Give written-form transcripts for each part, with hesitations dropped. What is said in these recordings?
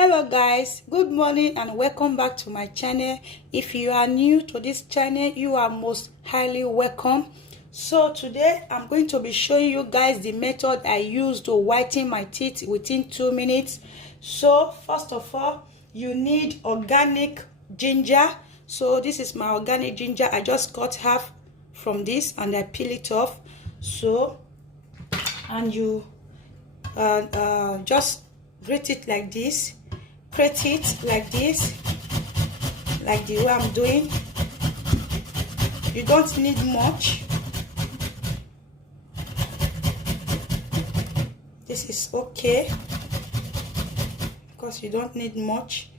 Hello guys, good morning and welcome back to my channel. If you are new to this channel, you are most highly welcome. So today I'm going to be showing you guys the method I use to whiten my teeth within 2 minutes. So first of all, you need organic ginger. So this is my organic ginger. I just cut half from this and I peel it off. So and you just grate it like this. Grate it like this, like the way I'm doing. You don't need much. This is okay because you don't need much.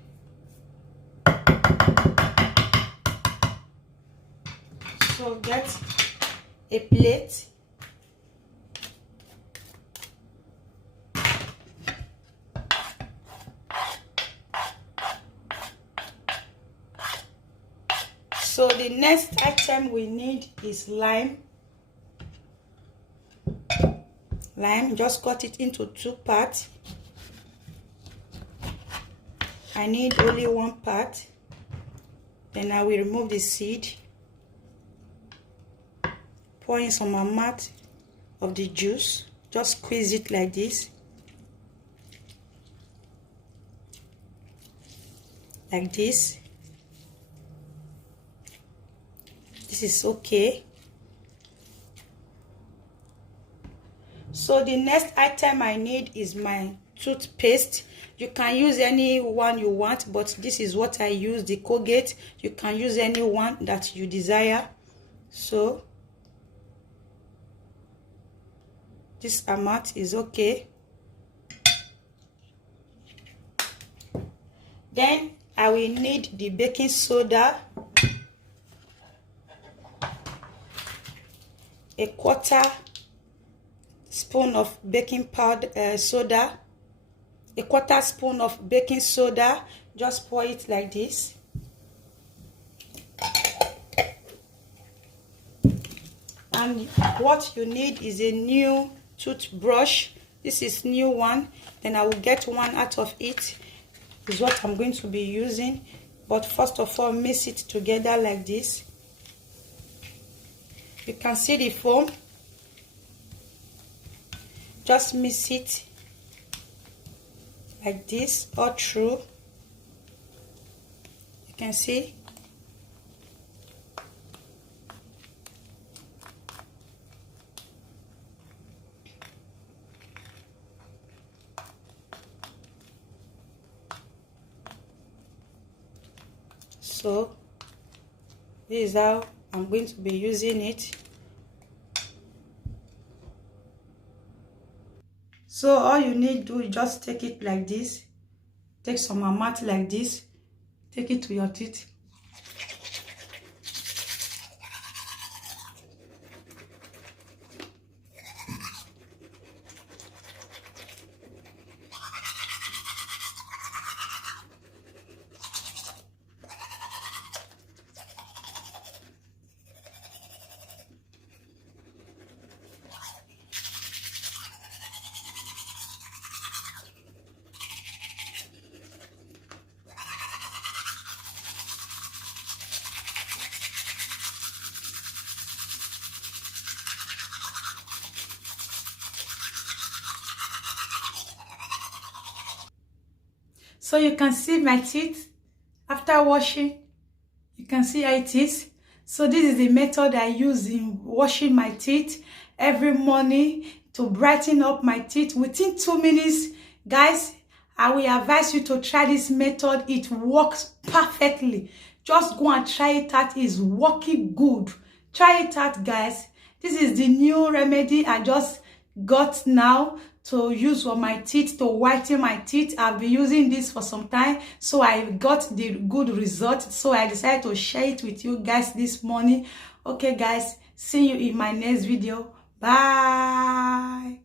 So get a plate. So the next item we need is lime. Lime, just cut it into 2 parts. I need only 1 part. Then I will remove the seed. Pour in some amount of the juice. Just squeeze it like this. Like this. This is okay. So the next item I need is my toothpaste. You can use any one you want, but this is what I use, the Colgate. You can use any one that you desire. So this amount is okay. Then I will need the baking soda. A 1/4 spoon of baking powder soda, a 1/4 spoon of baking soda. Just pour it like this. And what you need is a new toothbrush. This is new one. Then I will get one out of it. Is what I'm going to be using. But first of all, mix it together like this. You can see the foam. Just mix it like this all through. You can see. So this is how I'm going to be using it. So all you need to do is just take it like this. Take some amount like this. Take it to your teeth. So you can see my teeth after washing. You can see how it is. So this is the method I use in washing my teeth every morning to brighten up my teeth within 2 minutes. Guys, I will advise you to try this method. It works perfectly. Just go and try it out. It's working good. Try it out, guys. This is the new remedy I just got now to use for my teeth, to whiten my teeth. I've been using this for some time, so I got the good result. So I decided to share it with you guys this morning. Okay guys, see you in my next video. Bye.